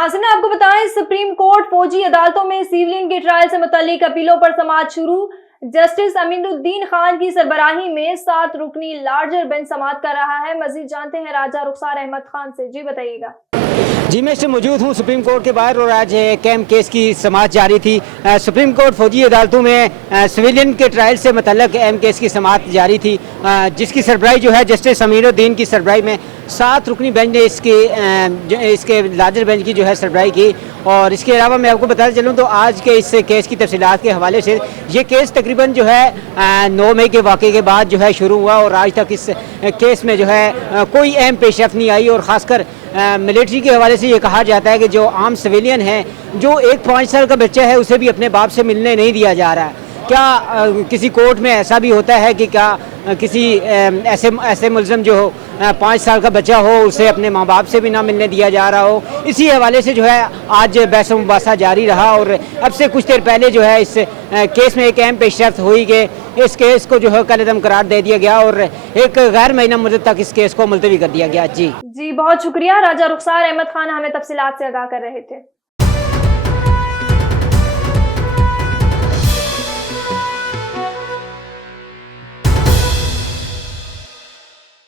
नाज़रीन, आपको बताएं, सुप्रीम कोर्ट फौजी अदालतों में सिविलियन के ट्रायल से मुताल्लिक अपीलों पर समाअत शुरू। जस्टिस अमीनुद्दीन खान की सरबराही में 7 रुकनी लार्जर बेंच समाअत कर रहा है। मजीद जानते हैं राजा रुखसार अहमद खान से। जी बताइएगा। जी, मैं इस मौजूद हूँ सुप्रीम कोर्ट के बाहर और आज कैम केस की समाअत जारी थी। सुप्रीम कोर्ट फौजी अदालतों में सिविलियन के ट्रायल से मुतल्लक अहम केस की समाअत जारी थी, जिसकी सरबराही जो है जस्टिस अमीनुद्दीन की सरबराही में 7 रुकनी बेंच ने इसके लार्जर बेंच की जो है सरबराही की। और इसके अलावा मैं आपको बताते चलूँ तो आज के इस केस की तफसीलात के हवाले से ये केस तकरीबन जो है 9 मई के वाक़े के बाद जो है शुरू हुआ और आज तक इस केस में जो है कोई अहम पेशरफ्त नहीं आई। और ख़ासकर मिलिट्री के हवाले से ये कहा जाता है कि जो आम सिविलियन है, जो एक 5 साल का बच्चा है, उसे भी अपने बाप से मिलने नहीं दिया जा रहा है। क्या किसी कोर्ट में ऐसा भी होता है कि क्या किसी ऐसे मुलज़म जो 5 साल का बच्चा हो उसे अपने माँ बाप से भी ना मिलने दिया जा रहा हो? इसी हवाले से जो है आज बहस मुबासा जारी रहा और अब से कुछ देर पहले जो है इस केस में एक अहम पेशरफ्त हुई कि इस केस को जो है कलअदम करार दे दिया गया और एक गैर महीना मुद्दत तक इस केस को मुलतवी कर दिया गया। जी, बहुत शुक्रिया। राजा रुखसार अहमद खान हमें तफसीलात से आगाह कर रहे थे।